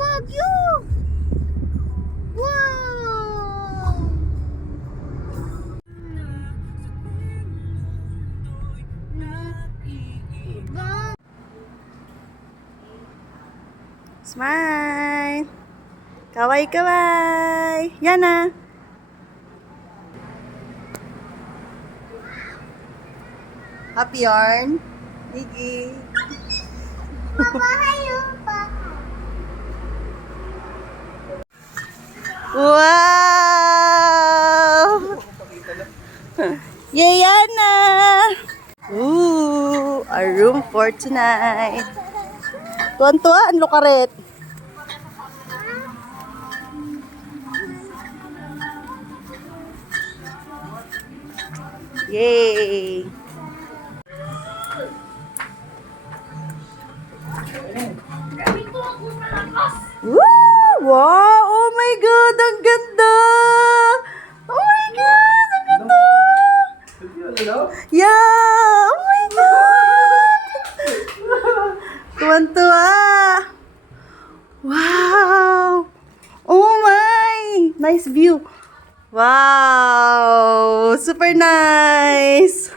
Baguio! Wow! Smile! Kaway-kaway! Yana! Happy yarn? Nigi! Wow! Yana! Ooh! A room for tonight! Tuwan-tuwa, ang lukaret! Yay! Woo! Wow! Oh my God! Ang ganda! Oh my God! Ang ganda! Yeah! Oh my God! Tuwan-tuwa! Wow! Oh my! Nice view! Wow! Super nice!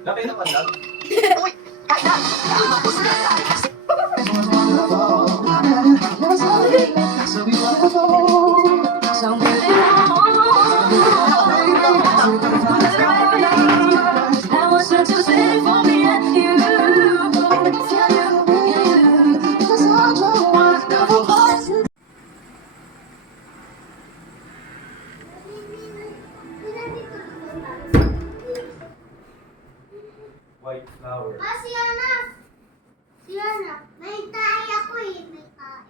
Laki naman lang. White flower. Si Ana! Si Ana! May tae ako eh. May tae.